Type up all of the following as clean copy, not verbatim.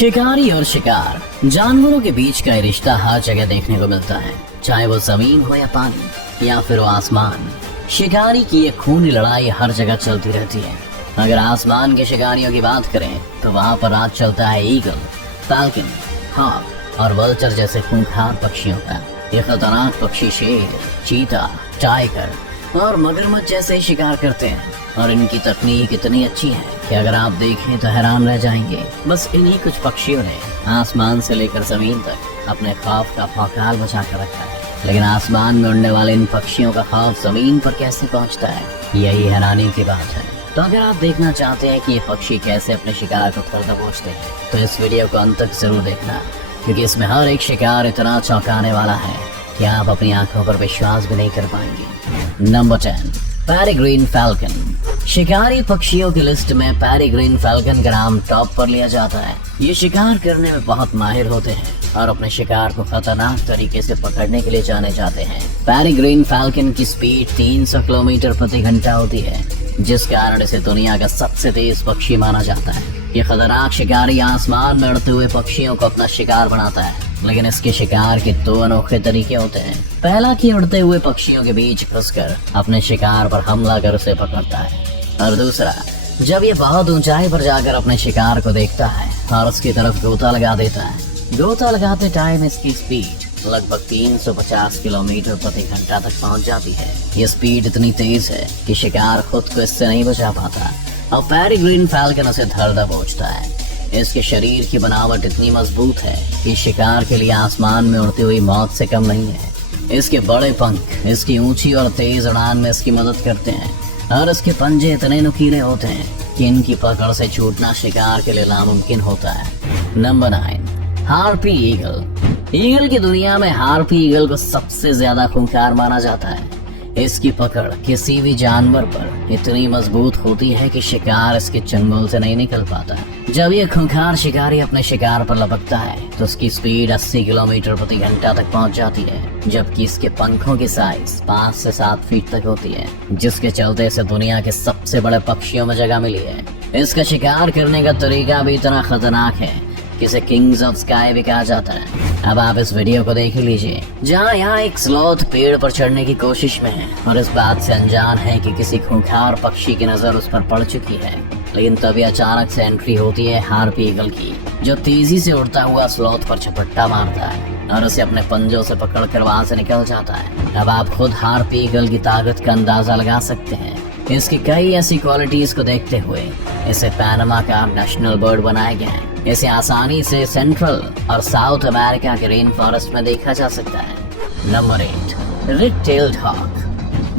शिकारी और शिकार जानवरों के बीच का ये रिश्ता हर जगह देखने को मिलता है, चाहे वो जमीन हो या पानी या फिर वो आसमान। शिकारी की ये खूनी लड़ाई हर जगह चलती रहती है। अगर आसमान के शिकारियों की बात करें तो वहाँ पर राज चलता है ईगल, फाल्कन, हॉक और वल्चर जैसे खूंखार पक्षियों का। ये खतरनाक पक्षी शेर, चीता, टाइगर और मगरमच्छ जैसे ही शिकार करते हैं और इनकी तकनीक इतनी अच्छी है कि अगर आप देखें तो हैरान रह जाएंगे। बस इन्हीं कुछ पक्षियों ने आसमान से लेकर जमीन तक अपने खौफ का भौकाल बचा कर रखा है। लेकिन आसमान में उड़ने वाले इन पक्षियों का खौफ जमीन पर कैसे पहुंचता है, यही हैरानी की बात है। तो अगर आप देखना चाहते हैं कि ये पक्षी कैसे अपने शिकार को फल दबोचते हैं तो इस वीडियो को अंत तक जरूर देखना, क्योंकि इसमें हर एक शिकार इतना चौंकाने वाला है कि आप अपनी आंखों पर विश्वास भी नहीं कर पाएंगे। Number 10, peregrine falcon. शिकारी पक्षियों की लिस्ट में पेरिग्रीन फाल्कन का नाम टॉप पर लिया जाता है। ये शिकार करने में बहुत माहिर होते हैं और अपने शिकार को खतरनाक तरीके से पकड़ने के लिए जाने जाते हैं। पेरिग्रीन फाल्कन की स्पीड 300 किलोमीटर प्रति घंटा होती है, जिस कारण इसे दुनिया का सबसे तेज पक्षी माना जाता है। ये खतरनाक शिकारी आसमान में उड़ते हुए पक्षियों को अपना शिकार बनाता है, लेकिन इसके शिकार के 2 अनोखे तरीके होते हैं। पहला कि उड़ते हुए पक्षियों के बीच घुसकर अपने शिकार पर हमला कर उसे पकड़ता है, और दूसरा जब ये बहुत ऊंचाई पर जाकर अपने शिकार को देखता है और उसकी तरफ गोता लगा देता है। गोता लगाते टाइम इसकी स्पीड लगभग 350 किलोमीटर प्रति घंटा तक पहुंच जाती है। ये स्पीड इतनी तेज है कि शिकार खुद को इससे नहीं बचा पाता और पेरिग्रीन फाल्कन उसे धर दबोचता है। इसके शरीर की बनावट इतनी मजबूत है कि शिकार के लिए आसमान में उड़ती हुई मौत से कम नहीं है। इसके बड़े पंख इसकी ऊंची और तेज उड़ान में इसकी मदद करते हैं और इसके पंजे इतने नुकीले होते हैं कि इनकी पकड़ से छूटना शिकार के लिए नामुमकिन होता है। Number 9, harpy eagle. ईगल की दुनिया में हार्पी ईगल को सबसे ज्यादा खूंखार माना जाता है। इसकी पकड़ किसी भी जानवर पर इतनी मजबूत होती है कि शिकार इसके चंगुल से नहीं निकल पाता। जब ये खूंखार शिकारी अपने शिकार पर लपकता है तो उसकी स्पीड 80 किलोमीटर प्रति घंटा तक पहुंच जाती है, जबकि इसके पंखों की साइज 5 से 7 फीट तक होती है, जिसके चलते इसे दुनिया के सबसे बड़े पक्षियों में जगह मिली है। इसका शिकार करने का तरीका भी इतना खतरनाक है कि इसे किंग्स ऑफ स्काई भी कहा जाता है। अब आप इस वीडियो को देख लीजिए, जहाँ यहाँ एक स्लॉथ पेड़ पर चढ़ने की कोशिश में है और इस बात से अनजान है कि किसी खूंखार पक्षी की नजर उस पर पड़ चुकी है। लेकिन तभी अचानक से एंट्री होती है हार्पी ईगल की, जो तेजी से उड़ता हुआ स्लॉथ पर झपट्टा मारता है और उसे अपने पंजों से पकड़कर वहां से निकल जाता है। अब आप खुद हार्पी ईगल की ताकत का अंदाजा लगा सकते हैं। इसकी कई ऐसी क्वालिटीज को देखते हुए इसे पैनामा का नेशनल बर्ड बनाया गया है। इसे आसानी से सेंट्रल और साउथ अमेरिका के रेन फॉरेस्ट में देखा जा सकता है। Number 8, red tailed hawk.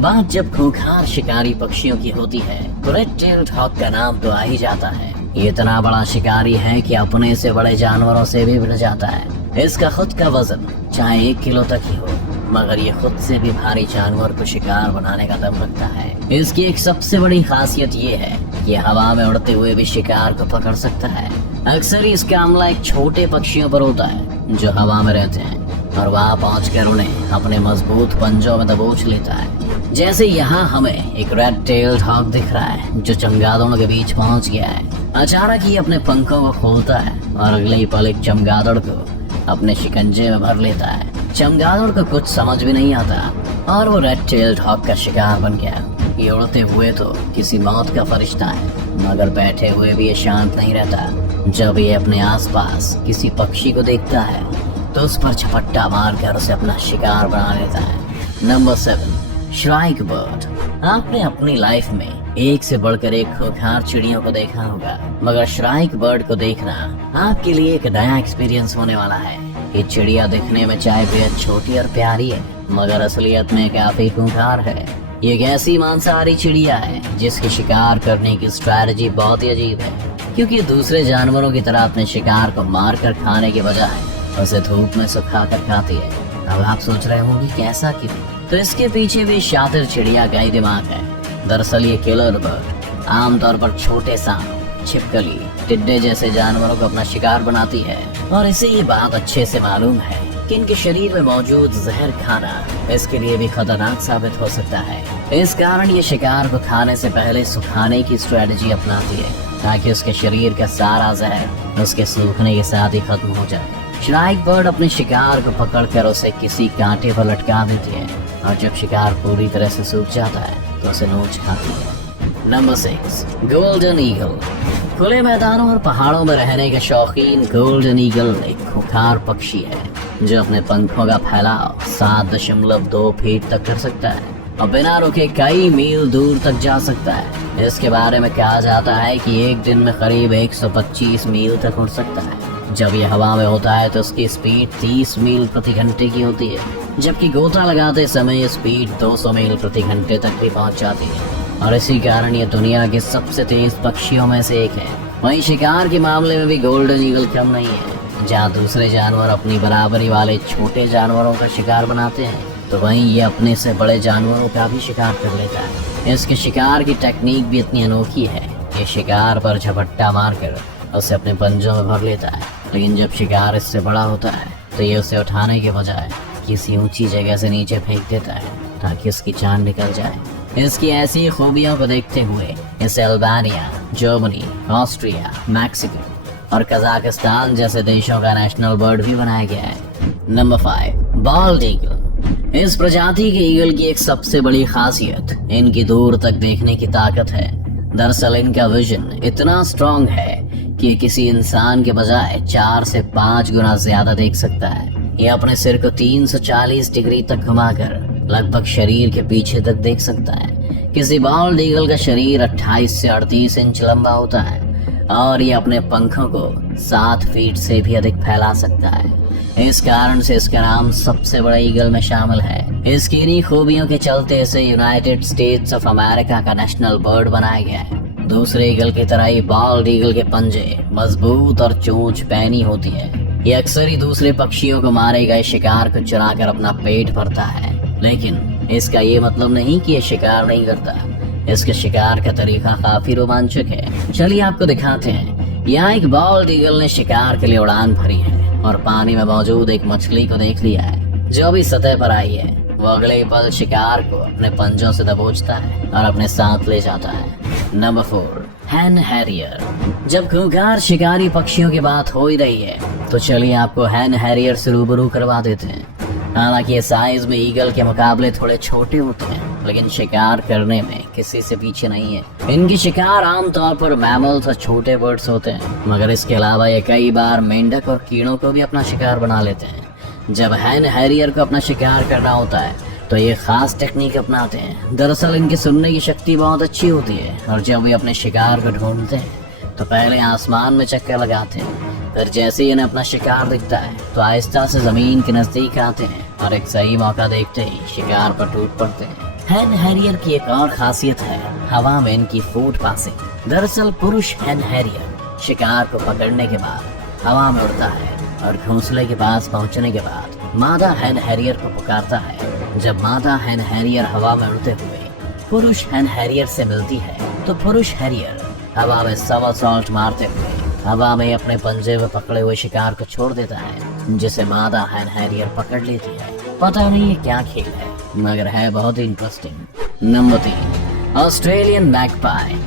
बात जब खूंखार शिकारी पक्षियों की होती है तो रेड टेल्ड हॉक का नाम तो आ ही जाता है। ये इतना बड़ा शिकारी है कि अपने से बड़े जानवरों से भी भिड़ जाता है। इसका खुद का वजन चाहे 1 किलो तक ही हो, मगर ये खुद से भी भारी जानवर को शिकार बनाने का दम रखता है। इसकी एक सबसे बड़ी खासियत ये है कि हवा में उड़ते हुए भी शिकार को पकड़ सकता है। अक्सर ही इसका हमला एक छोटे पक्षियों पर होता है जो हवा में रहते हैं और वहां पहुंचकर उन्हें अपने मजबूत पंजों में दबोच लेता है। जैसे यहाँ हमें एक रेड टेल्ड हॉक दिख रहा है जो चमगादड़ों के बीच पहुंच गया है। अचानक ही अपने पंखों को खोलता है और अगले ही पल एक चमगादड़ को अपने शिकंजे में भर लेता है। चमगादड़ को कुछ समझ भी नहीं आता और वो रेड टेल्ड हॉक का शिकार बन गया। ये उड़ते हुए तो किसी मौत का फरिश्ता है, मगर बैठे हुए भी ये शांत नहीं रहता। जब ये अपने आसपास किसी पक्षी को देखता है तो उस पर झपट्टा मारकर उसे अपना शिकार बना लेता है। Number 7, shrike bird. आपने अपनी लाइफ में एक से बढ़कर एक खूंखार चिड़ियों को देखा होगा, मगर श्राइक बर्ड को देखना आपके लिए एक नया एक्सपीरियंस होने वाला है। ये चिड़िया दिखने में चाहे बेहद छोटी और प्यारी है, मगर असलियत में काफी खूंखार है। ये एक ऐसी मांसाहारी चिड़िया है जिसकी शिकार करने की स्ट्रैटेजी बहुत ही अजीब है, क्योंकि दूसरे जानवरों की तरह अपने शिकार को मार कर खाने के बजाय उसे धूप में सुखा कर खाती है। अब आप सोच रहे होंगे कि ऐसा क्यों? तो इसके पीछे भी शातिर चिड़िया का ही दिमाग है। दरअसल ये किलर बर्ड आमतौर पर छोटे सांप, छिपकली, टिड्डे जैसे जानवरों को अपना शिकार बनाती है और इसे ये बात अच्छे से मालूम है कि इनके शरीर में मौजूद जहर खाना इसके लिए भी खतरनाक साबित हो सकता है। इस कारण ये शिकार को खाने से पहले सुखाने की स्ट्रेटजी अपनाती है। ताकि उसके शरीर का सारा जहर उसके सूखने के साथ ही खत्म हो जाए। श्राइक बर्ड अपने शिकार को पकड़कर उसे किसी कांटे पर लटका देती है और जब शिकार पूरी तरह से सूख जाता है तो उसे नोच खाती है। Number 6, golden eagle. खुले मैदानों और पहाड़ों में रहने के शौकीन गोल्डन ईगल एक खूंखार पक्षी है जो अपने पंखों का फैलाव 7.2 फीट तक कर सकता है और बिना रुके कई मील दूर तक जा सकता है। इसके बारे में कहा जाता है कि एक दिन में करीब 125 मील तक उड़ सकता है। जब ये हवा में होता है तो उसकी स्पीड 30 मील प्रति घंटे की होती है, जबकि गोता लगाते समय स्पीड 200 मील प्रति घंटे तक भी पहुंच जाती है और इसी कारण ये दुनिया के सबसे तेज पक्षियों में से एक है। वहीं शिकार के मामले में भी गोल्डन ईगल कम नहीं है। जहाँ दूसरे जानवर अपनी बराबरी वाले छोटे जानवरों का शिकार बनाते हैं तो वहीं ये अपने से बड़े जानवरों का भी शिकार कर लेता है। इसके शिकार की टेक्निक भी इतनी अनोखी है। ये शिकार पर झपट्टा मारकर उसे अपने पंजों में भर लेता है, लेकिन जब शिकार इससे बड़ा होता है तो ये उसे उठाने के बजाय किसी ऊंची जगह से नीचे फेंक देता है ताकि उसकी जान निकल जाए। इसकी ऐसी खूबियों को देखते हुए इसे अल्बानिया, जर्मनी, ऑस्ट्रिया, मैक्सिको और कजाकिस्तान जैसे देशों का नेशनल बर्ड भी बनाया गया है। Number 5, bald eagle. इस प्रजाति के ईगल की एक सबसे बड़ी खासियत इनकी दूर तक देखने की ताकत है। दरअसल इनका विजन इतना स्ट्रॉन्ग है कि ये किसी इंसान के बजाय 4 से 5 गुना ज्यादा देख सकता है। ये अपने सिर को 340 डिग्री तक घुमाकर लगभग शरीर के पीछे तक देख सकता है। किसी बाल्ड ईगल का शरीर 28 से 38 इंच लंबा होता है और ये अपने पंखों को 7 फीट से भी अधिक फैला सकता है। इस कारण से इसका नाम सबसे बड़ा ईगल में शामिल है। इसकी इन्हीं खूबियों के चलते इसे यूनाइटेड स्टेट्स ऑफ अमेरिका का नेशनल बर्ड बनाया गया है। दूसरे ईगल की तरह ही बाल्ड ईगल के पंजे मजबूत और चोंच पैनी होती है। ये अक्सर ही दूसरे पक्षियों को मारे गए शिकार को चुरा कर अपना पेट भरता है, लेकिन इसका ये मतलब नहीं कि ये शिकार नहीं करता। इसके शिकार का तरीका काफी रोमांचक है। चलिए आपको दिखाते हैं। यहाँ एक बाल्ड ईगल ने शिकार के लिए उड़ान भरी है और पानी में मौजूद एक मछली को देख लिया है जो भी सतह पर आई है। वो अगले ही पल शिकार को अपने पंजों से दबोचता है और अपने साथ ले जाता है। नंबर 4, हैन हैरियर। जब खूंखार शिकारी पक्षियों की बात हो ही रही है तो चलिए आपको हैन हैरियर से रूबरू करवा देते हैं। हालांकि ये साइज में ईगल के मुकाबले थोड़े छोटे होते हैं, लेकिन शिकार करने में किसी से पीछे नहीं है। इनकी शिकार आमतौर पर मैमल्स और छोटे बर्ड्स होते हैं, मगर इसके अलावा ये कई बार मेंढक और कीड़ों को भी अपना शिकार बना लेते हैं। जब हैन हैरियर को अपना शिकार करना होता है तो ये खास टेक्निक अपनाते हैं। दरअसल इनकी सुनने की शक्ति बहुत अच्छी होती है और जब वे अपने शिकार को ढूंढते हैं तो पहले आसमान में चक्कर लगाते हैं, फिर जैसे ही इन्हें अपना शिकार दिखता है तो आहिस्ता से जमीन के नजदीक आते हैं और एक सही मौका देखते ही शिकार पर टूट पड़ते हैं। हैन हैरियर की एक और खासियत है हवा में इनकी फूट पासिंग। दरअसल पुरुष हैन हैरियर शिकार को पकड़ने के बाद हवा में उड़ता है और घोंसले के पास पहुंचने के बाद मादा हैन हैरियर को पुकारता है। जब मादा हैन हैरियर हवा में उड़ते हुए पुरुष हैन हैरियर से मिलती है तो पुरुष हैरियर हवा में समरसॉल्ट मारते हुए हवा में अपने पंजे में पकड़े हुए शिकार को छोड़ देता है, जिसे मादा हैन हैरियर पकड़ लेती है। पता नहीं ये क्या खेल है, मगर है बहुत ही इंटरेस्टिंग। Number 3, Australian magpie.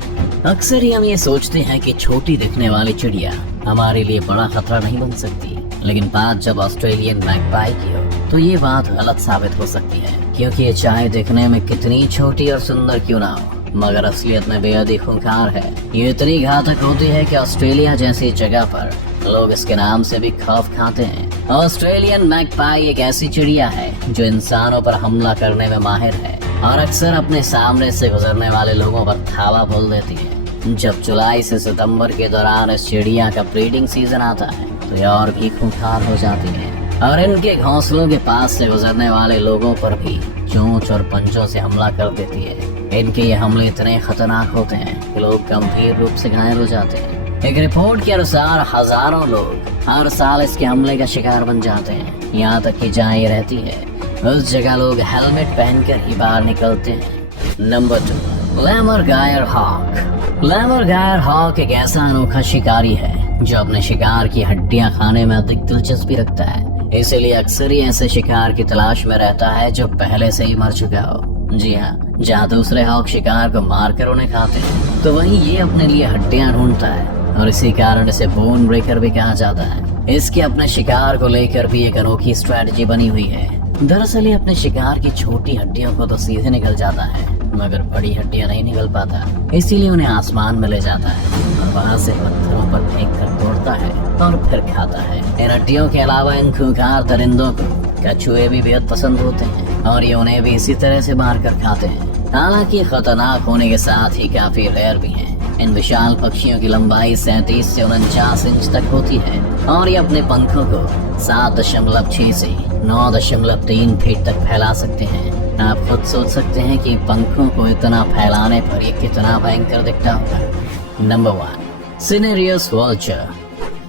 अक्सर ही हम ये सोचते हैं कि छोटी दिखने वाली चिड़िया हमारे लिए बड़ा खतरा नहीं बन सकती, लेकिन बात जब ऑस्ट्रेलियन मैगपाई की हो तो ये बात गलत साबित हो सकती है, क्योंकि ये चाहे दिखने में कितनी छोटी और सुंदर क्यों ना हो, मगर असलियत में बेहद ही खूंखार है। ये इतनी घातक होती है कि ऑस्ट्रेलिया जैसी जगह पर लोग इसके नाम से भी खौफ खाते हैं। ऑस्ट्रेलियन मैगपाई एक ऐसी चिड़िया है जो इंसानों पर हमला करने में माहिर है और अक्सर अपने सामने से गुजरने वाले लोगों पर धावा बोल देती है। जब जुलाई से सितंबर के दौरान इस चिड़िया का ब्रीडिंग सीजन आता है तो ये और भी खूंखार हो जाती है और इनके घोंसलों के पास से गुजरने वाले लोगों पर भी चोंच और पंजों से हमला कर देती है। इनके ये हमले इतने खतरनाक होते हैं कि लोग गंभीर रूप से घायल हो जाते हैं। एक रिपोर्ट के अनुसार हजारों लोग हर साल इसके हमले का शिकार बन जाते हैं। यहाँ तक कि जहाँ ये रहती है उस जगह लोग हेलमेट पहनकर ही बाहर निकलते हैं। Number 2, lammergeier hawk. Lammergeier hawk एक ऐसा अनोखा शिकारी है जो अपने शिकार की हड्डियां खाने में अधिक दिलचस्पी रखता है, इसीलिए अक्सर ही ऐसे शिकार की तलाश में रहता है जो पहले से ही मर चुका हो। जी हाँ, जहाँ दूसरे हॉक शिकार को मारकर उन्हें खाते हैं, तो वहीं ये अपने लिए हड्डियां ढूंढता है और इसी कारण इसे बोन ब्रेकर भी कहा जाता है। इसके अपने शिकार को लेकर भी एक अनोखी स्ट्रेटजी बनी हुई है। दरअसल ये अपने शिकार की छोटी हड्डियों को तो सीधे निकल जाता है, मगर बड़ी हड्डियां नहीं निकल पाता, इसीलिए उन्हें आसमान में ले जाता है और वहाँ से पत्थरों पर फेंक कर तोड़ता है और फिर खाता है। इन हड्डियों के अलावा इन खूंखार दरिंदों को कछुए भी बेहद पसंद होते हैं और ये उन्हें भी इसी तरह से मार कर खाते हैं। हालांकि खतरनाक होने के साथ ही काफी रेयर भी हैं। इन विशाल पक्षियों की लंबाई 37 से 49 इंच तक होती है और ये अपने पंखों को 7.6 से 9.3 फीट तक फैला सकते हैं। आप खुद सोच सकते हैं कि पंखों को इतना फैलाने पर ये कितना भयंकर दिखता होगा। Number 1, cinereous vulture.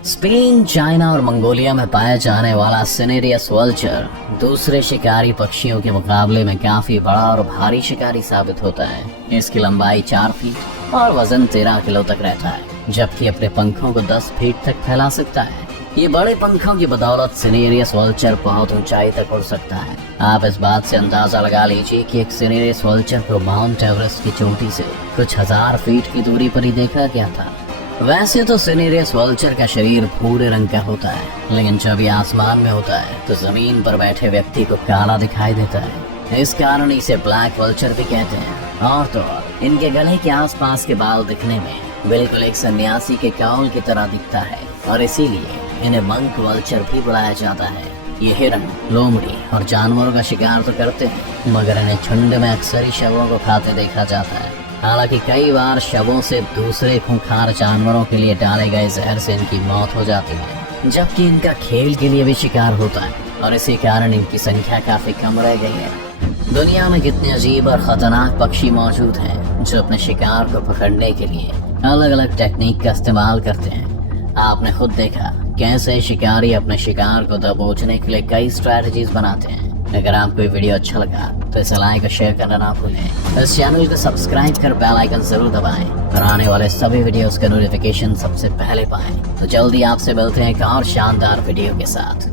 Spain, China और मंगोलिया में पाया जाने वाला सिनेरियस वल्चर दूसरे शिकारी पक्षियों के मुकाबले में काफी बड़ा और भारी शिकारी साबित होता है। इसकी लंबाई 4 फीट और वजन 13 किलो तक रहता है, जबकि अपने पंखों को 10 फीट तक फैला सकता है। ये बड़े पंखों की बदौलत सिनेरियस वल्चर बहुत ऊंचाई तक उड़ सकता है। आप इस बात से अंदाजा लगा लीजिए कि एक सिनेरियस वल्चर को माउंट एवरेस्ट की चोटी से कुछ 1000 फीट की दूरी पर ही देखा गया था। वैसे तो सिनेरियस वल्चर का शरीर भूरे रंग का होता है, लेकिन जब ये आसमान में होता है तो जमीन पर बैठे व्यक्ति को काला दिखाई देता है। इस कारण इसे ब्लैक वल्चर भी कहते हैं। और तो और इनके गले के आसपास के बाल दिखने में बिल्कुल एक सन्यासी के काउल की तरह दिखता है और इसीलिए इन्हें मंक वल्चर भी बुलाया जाता है। ये हिरन, लोमड़ी और जानवरों का शिकार तो करते हैं, मगर इन्हें झुंड में अक्सर ही शवों को खाते देखा जाता है। हालांकि कई बार शवों से दूसरे खूंखार जानवरों के लिए डाले गए जहर से इनकी मौत हो जाती है, जबकि इनका खेल के लिए भी शिकार होता है और इसी कारण इनकी संख्या काफी कम रह गई है। दुनिया में कितने अजीब और खतरनाक पक्षी मौजूद हैं जो अपने शिकार को पकड़ने के लिए अलग अलग टेक्निक का इस्तेमाल करते हैं। आपने खुद देखा कैसे शिकारी अपने शिकार को दबोचने के लिए कई स्ट्रैटेजीज बनाते हैं। अगर आपको ये वीडियो अच्छा लगा तो इसे लाइक और शेयर करना ना भूलें। इस चैनल को सब्सक्राइब कर बेल आइकन जरूर दबाएं और आने वाले सभी वीडियोस का नोटिफिकेशन सबसे पहले पाएं। तो जल्दी आपसे मिलते हैं एक और शानदार वीडियो के साथ।